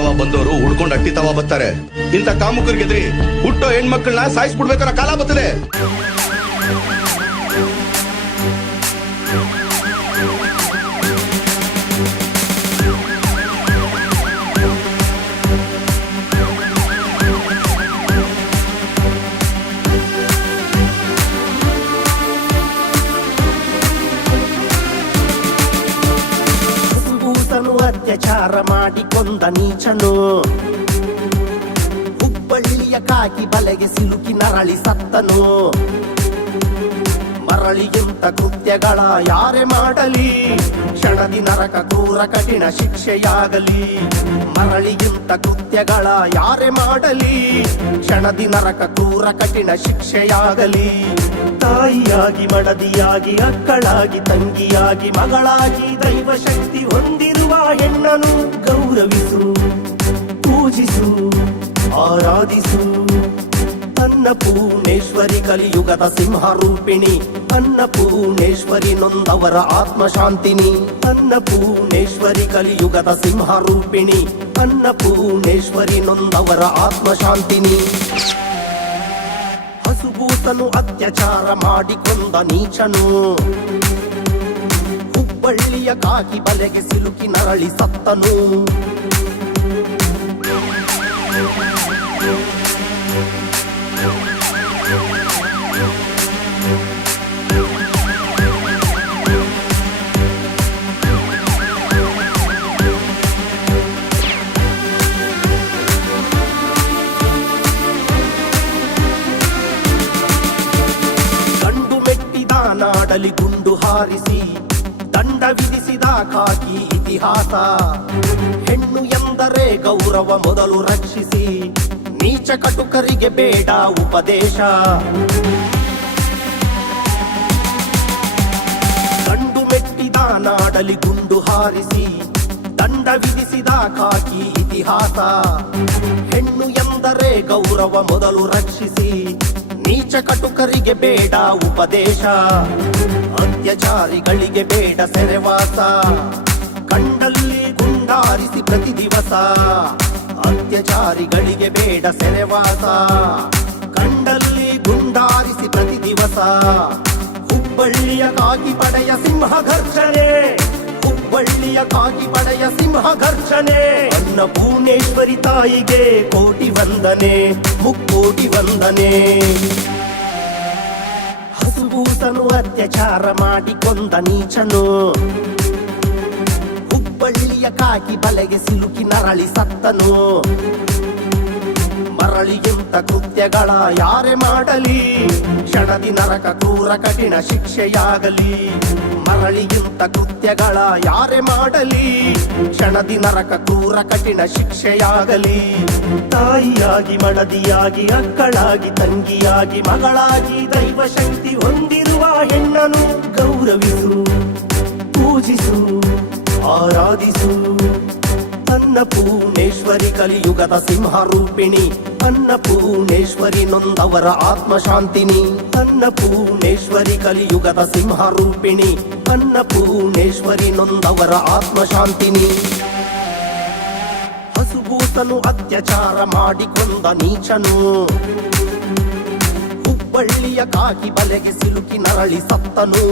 ತವ ಬಂದವರು ಹುಡ್ಕೊಂಡು ಅಟ್ಟಿ ತವ ಬರ್ತಾರೆ. ಇಂಥ ಕಾಮುಕರಿಗೆದ್ರಿ ಹುಟ್ಟೋ ಹೆಣ್ಮಕ್ಳನ್ನ ಸಾಯಿಸ್ಬಿಡ್ಬೇಕಾರ ಕಾಲ ಬರ್ತದೆ. ಅತ್ಯಾಚಾರ ಮಾಡಿ ಕೊಂದ ನೀಚನು, ಹುಬ್ಬಳ್ಳಿಯ ಕಾಕಿ ಬಲೆಗೆ ಸಿಲುಕಿ ನರಳಿ ಸತ್ತನು. ಮರಳಿಗಿಂತ ಕೃತ್ಯಗಳ ಯಾರೇ ಮಾಡಲಿ, ಕ್ಷಣದಿ ನರಕ ಕ್ರೂರ ಕಠಿಣ ಶಿಕ್ಷೆಯಾಗಲಿ. ಮರಳಿಗಿಂತ ಕೃತ್ಯಗಳ ಯಾರೇ ಮಾಡಲಿ, ಕ್ಷಣದಿ ನರಕ ಕ್ರೂರ ಕಠಿಣ ಶಿಕ್ಷೆಯಾಗಲಿ. ತಾಯಿಯಾಗಿ ಮಡದಿಯಾಗಿ ಅಕ್ಕಳಾಗಿ ತಂಗಿಯಾಗಿ ಮಗಳಾಗಿ ದೈವ ಶಕ್ತಿ ಹೊಂದಿರುವ ಹೆಣ್ಣನು ಗೌರವಿಸು, ಪೂಜಿಸು, ಆರಾಧಿಸು. ಅನ್ನಪೂರ್ಣೇಶ್ವರಿ ಕಲಿಯುಗದ ಸಿಂಹರೂಪಿಣಿ, ಅನ್ನಪೂರ್ಣೇಶ್ವರಿ ನೊಂದವರ ಆತ್ಮಶಾಂತಿನಿ. ಅನ್ನಪೂರ್ಣೇಶ್ವರಿ ಕಲಿಯುಗದ ಸಿಂಹರೂಪಿಣಿ, ಅನ್ನಪೂರ್ಣೇಶ್ವರಿ ನೊಂದವರ ಆತ್ಮಶಾಂತಿನಿ. ಹಸುಗೂಸನು ಅತ್ಯಾಚಾರ ಮಾಡಿ ಕೊಂದ ನೀಚನು, ಹುಬ್ಬಳ್ಳಿಯ ಕಾಕಿ ಬಲೆಗೆ ಸಿಲುಕಿ ನರಳಿ ಸತ್ತನು. ನಾಡಲಿ ಗುಂಡು ಹಾರಿಸಿ ದಂಡ ವಿಧಿಸಿದ ಕಾಕಿ ಇತಿಹಾಸ. ಹೆಣ್ಣು ಎಂದರೆ ಗೌರವ ಮೊದಲು ರಕ್ಷಿಸಿ, ನೀಚ ಕಟುಕರಿಗೆ ಬೇಡ ಉಪದೇಶ. ಗಂಡು ಮೆಟ್ಟಿದ ನಾಡಲಿ ಗುಂಡು ಹಾರಿಸಿ ದಂಡ ವಿಧಿಸಿದ ಕಾಕಿ ಇತಿಹಾಸ. ಹೆಣ್ಣು ಎಂದರೆ ಗೌರವ ಮೊದಲು ರಕ್ಷಿಸಿ, ನೀಚ ಕಟುಕರಿಗೆ ಬೇಡ ಉಪದೇಶ. ಅತ್ಯಾಚಾರಿಗಳಿಗೆ ಬೇಡ ಸೆರೆವಾಸ, ಕಂಡಲ್ಲಿ ಗುಂಡಾರಿಸಿ ಪ್ರತಿ ದಿವಸ. ಅತ್ಯಾಚಾರಿಗಳಿಗೆ ಬೇಡ ಸೆರೆವಾಸ, ಕಂಡಲ್ಲಿ ಗುಂಡಾರಿಸಿ ಪ್ರತಿ ದಿವಸ. ಹುಬ್ಬಳ್ಳಿಯ ಕಾಕಿ ಪಡೆಯ ಸಿಂಹ ಘರ್ಷಣೆ, ಹುಬ್ಬಳ್ಳಿಯ ಕಾಕಿ ಪಡೆಯ ಸಿಂಹ ಘರ್ಷಣೆ. ಅನ್ನಪೂರ್ಣೇಶ್ವರಿ ತಾಯಿಗೆ ಕೋಟಿ ವಂದನೆ, ಮುಕ್ಕೋಟಿ ವಂದನೆ. ಹಸುಗೂಸನು ಅತ್ಯಾಚಾರ ಮಾಡಿ ಕೊಂದ ನೀಚನು, ಹುಬ್ಬಳ್ಳಿಯ ಕಾಕಿ ಬಲೆಗೆ ಸಿಲುಕಿ ನರಳಿ ಸತ್ತನು. ಮರಳಿಗಿಂತ ಕೃತ್ಯಗಳ ಯಾರೇ ಮಾಡಲಿ, ಕ್ಷಣದಿ ನರಕ ಕ್ರೂರ ಕಠಿಣ ಶಿಕ್ಷೆಯಾಗಲಿ. ಮರಳಿಗಿಂತ ಕೃತ್ಯಗಳ ಯಾರೇ ಮಾಡಲಿ, ಕ್ಷಣದಿ ನರಕ ಕ್ರೂರ ಕಠಿಣ ಶಿಕ್ಷೆಯಾಗಲಿ. ತಾಯಿಯಾಗಿ ಮಡದಿಯಾಗಿ ಅಕ್ಕಳಾಗಿ ತಂಗಿಯಾಗಿ ಮಗಳಾಗಿ ದೈವ ಶಕ್ತಿ ಹೊಂದಿರುವ ಹೆಣ್ಣನು ಗೌರವಿಸು, ಪೂಜಿಸು, ಆರಾಧಿಸು. ಅನ್ನಪೂರ್ಣೇಶ್ವರಿ ಕಲಿಯುಗದ ಸಿಂಹರೂಪಿಣಿ, ಅನ್ನಪೂರ್ಣೇಶ್ವರಿ ನೊಂದವರ ಆತ್ಮಶಾಂತಿನಿ. ಅನ್ನಪೂರ್ಣೇಶ್ವರಿ ಕಲಿಯುಗದ ಸಿಂಹರೂಪಿಣಿ, ಅನ್ನಪೂರ್ಣೇಶ್ವರಿ ನೊಂದವರ ಆತ್ಮಶಾಂತಿನಿ. ಹಸುಗೂಸನು ಅತ್ಯಾಚಾರ ಮಾಡಿ ಕೊಂದ ನೀಚನು, ಹುಬ್ಬಳ್ಳಿಯ ಕಾಕಿ ಬಲೆಗೆ ಸಿಲುಕಿ ನರಳಿ ಸತ್ತನು.